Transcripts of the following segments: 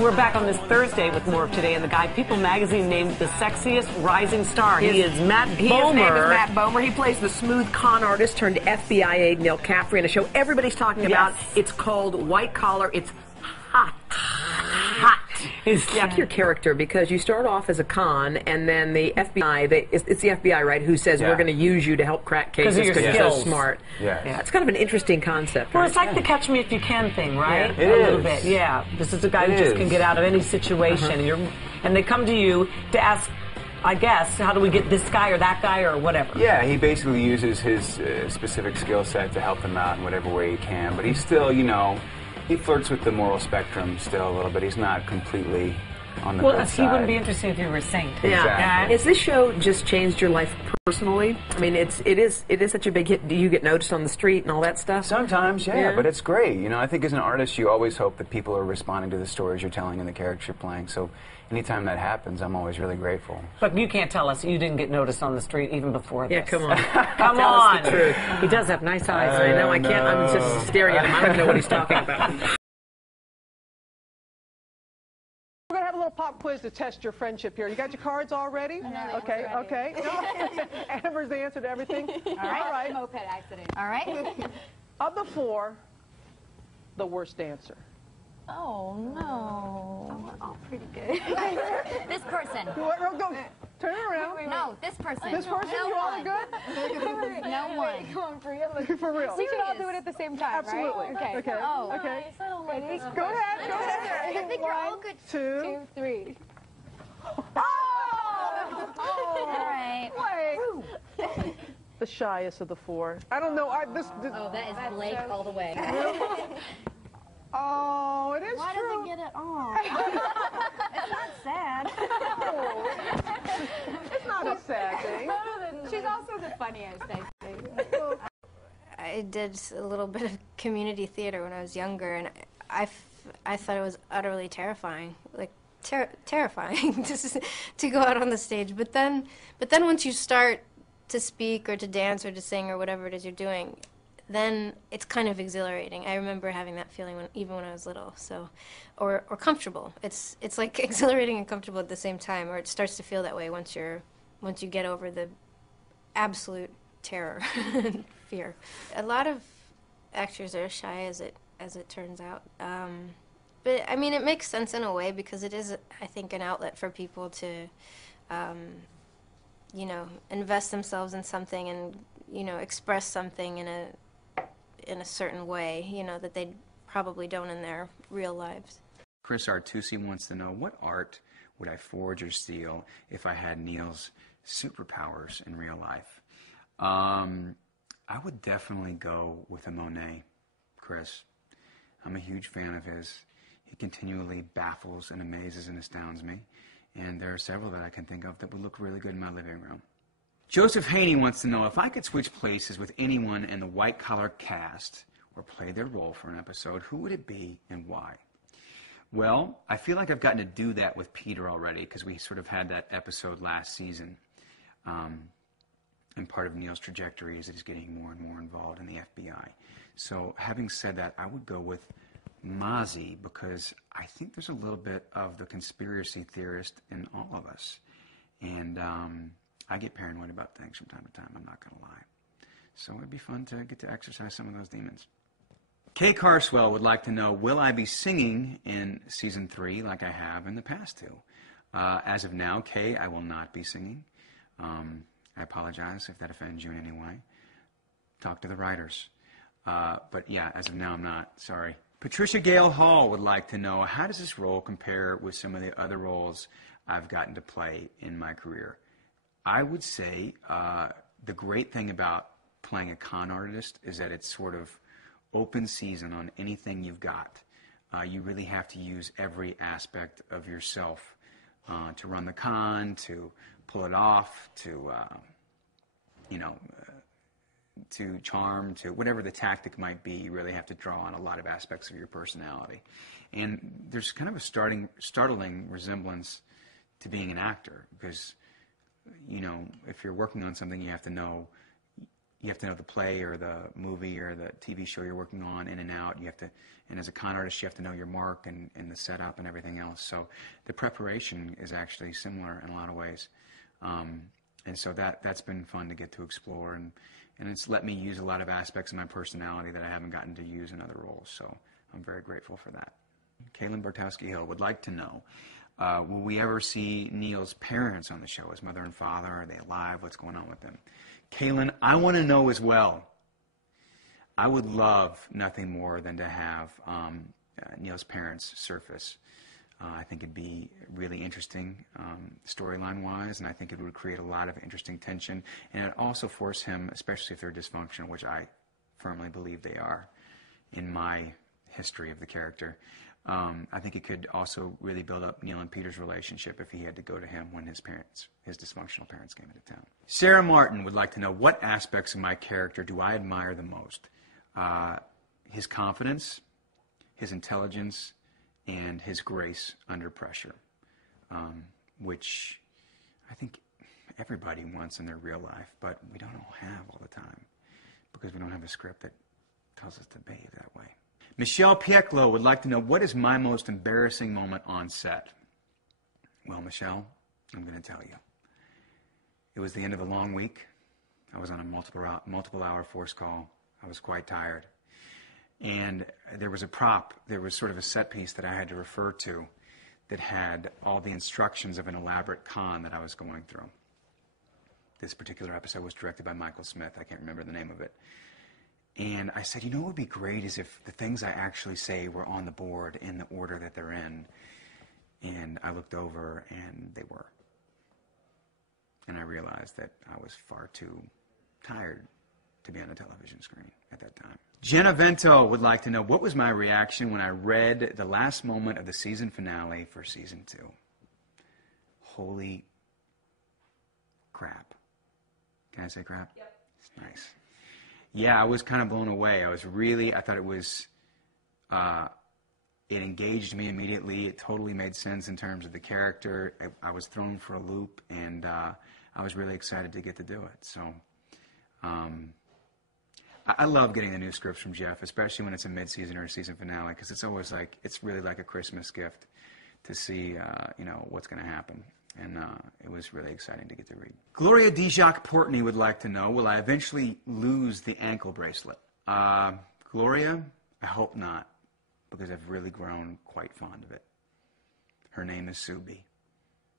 We're back on this Thursday with more of Today in the Guide. People magazine named the sexiest rising star. He is Matt Bomer. His name is Matt Bomer. He plays the smooth con artist turned FBI aide Neil Caffrey in a show everybody's talking about. It's called White Collar. It's hot. Hot. It's your character, because you start off as a con, and then the FBI, it's the FBI, right, who says we're going to use you to help crack cases because you're so smart. Yeah, it's kind of an interesting concept. Well, it's like the Catch Me If You Can thing, right? It a is. little bit, yeah. This is a guy who just can get out of any situation, and they come to you to ask, I guess, how do we get this guy or that guy or whatever? Yeah, he basically uses his specific skill set to help them out in whatever way he can, but he's still, you know, he flirts with the moral spectrum still a little bit. He's not completely on the good side. He wouldn't be interested if you were a saint. Exactly. Has this show just changed your life personally? I mean, it is such a big hit. Do you get noticed on the street and all that stuff? Sometimes, yeah, but it's great. You know, I think as an artist, you always hope that people are responding to the stories you're telling and the characters you're playing. So anytime that happens, I'm always really grateful. But you can't tell us you didn't get noticed on the street even before this. Yeah, come on. Come tell on. us the truth. He does have nice eyes. I know, I can't. I'm just staring at him. I don't even know what he's talking about. We're going to have a little pop quiz to test your friendship here. You got your cards all ready? No, okay. Amber's the answer to everything. All right. Moped accident. All right. Of the four, the worst answer. Oh, no. Oh, pretty good. This person. Go, turn it around. No, this person. This person, no you all are one. good? No one. Come on, for real. For real. We should all do it at the same time, Absolutely. right? Okay. Oh. Okay. Ready? Go ahead. Go ahead. I think you're all good. 2. 2, 3. All right. Wait. The shyest of the four. I don't know. Oh, that is Blake all the way. Oh, it is Why true. does it get it on? It's not sad. No. It's not a sad thing. She's also the funniest, I think. I did a little bit of community theater when I was younger, and I thought it was utterly terrifying, like terrifying to go out on the stage. But then once you start to speak or to dance or to sing or whatever it is you're doing, then it's kind of exhilarating. I remember having that feeling even when I was little, or comfortable. It's like exhilarating and comfortable at the same time, or it starts to feel that way once you get over the absolute terror and fear. A lot of actors are shy, as it turns out. But I mean, it makes sense in a way, because it is, I think, an outlet for people to, you know, invest themselves in something and, you know, express something in a certain way, you know, that they probably don't in their real lives. Chris Artusi wants to know, what art would I forge or steal if I had Neil's superpowers in real life? I would definitely go with a Monet, Chris. I'm a huge fan of his. He continually baffles and amazes and astounds me, and there are several that I can think of that would look really good in my living room. Joseph Haney wants to know, if I could switch places with anyone in the White Collar cast or play their role for an episode, who would it be and why? Well, I feel like I've gotten to do that with Peter already, because we sort of had that episode last season. And part of Neil's trajectory is that he's getting more and more involved in the FBI. So having said that, I would go with Mozzie, because I think there's a little bit of the conspiracy theorist in all of us. And I get paranoid about things from time to time, I'm not going to lie. So it'd be fun to get to exercise some of those demons. Kay Carswell would like to know, will I be singing in Season 3 like I have in the past two? As of now, Kay, I will not be singing. I apologize if that offends you in any way. Talk to the writers. But yeah, as of now, I'm not. Sorry. Patricia Gale Hall would like to know, how does this role compare with some of the other roles I've gotten to play in my career? I would say the great thing about playing a con artist is that it's sort of open season on anything you've got. You really have to use every aspect of yourself to run the con, to pull it off, to, you know, to charm, to whatever the tactic might be. You really have to draw on a lot of aspects of your personality. And there's kind of a startling resemblance to being an actor, because, you know, if you're working on something, you have to know you have to know the play or the movie or the TV show you're working on in and out. You have to, and as a con artist, you have to know your mark and the setup and everything else. So the preparation is actually similar in a lot of ways. And so that's been fun to get to explore, and it's let me use a lot of aspects of my personality that I haven't gotten to use in other roles. So I'm very grateful for that. Kaylin Bartowski-Hill would like to know, will we ever see Neil's parents on the show? His mother and father, are they alive? What's going on with them? Kaylin, I want to know as well. I would love nothing more than to have Neil's parents surface. I think it'd be really interesting storyline-wise, and I think it would create a lot of interesting tension, and it'd also force him, especially if they're dysfunctional, which I firmly believe they are in my history of the character. I think it could also really build up Neil and Peter's relationship if he had to go to him when his dysfunctional parents came into town. Sarah Martin would like to know, what aspects of my character do I admire the most? His confidence, his intelligence, and his grace under pressure, which I think everybody wants in their real life, but we don't all have all the time because we don't have a script that tells us to behave that way. Michelle Pieklo would like to know, what is my most embarrassing moment on set? Well, Michelle, I'm going to tell you. It was the end of a long week. I was on a multiple hour force call. I was quite tired. And there was a prop, there was sort of a set piece that I had to refer to that had all the instructions of an elaborate con that I was going through. This particular episode was directed by Michael Smith. I can't remember the name of it. And I said, you know what would be great is if the things I actually say were on the board in the order that they're in. And I looked over and they were. And I realized that I was far too tired to be on the television screen at that time. Jenna Vento would like to know, what was my reaction when I read the last moment of the season finale for season 2? Holy crap. Can I say crap? Yep. It's nice. Yeah, I was kind of blown away. I thought it was, it engaged me immediately. It totally made sense in terms of the character. I was thrown for a loop, and I was really excited to get to do it. So, I love getting the new scripts from Jeff, especially when it's a mid-season or a season finale, because it's always like, it's really like a Christmas gift to see, what's going to happen. And it was really exciting to get to read. Gloria Dijak-Portney would like to know, will I eventually lose the ankle bracelet? Gloria, I hope not, because I've really grown quite fond of it. Her name is Subi,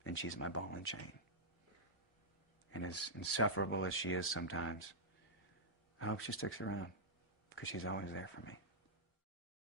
and she's my ball and chain. And as insufferable as she is sometimes, I hope she sticks around, because she's always there for me.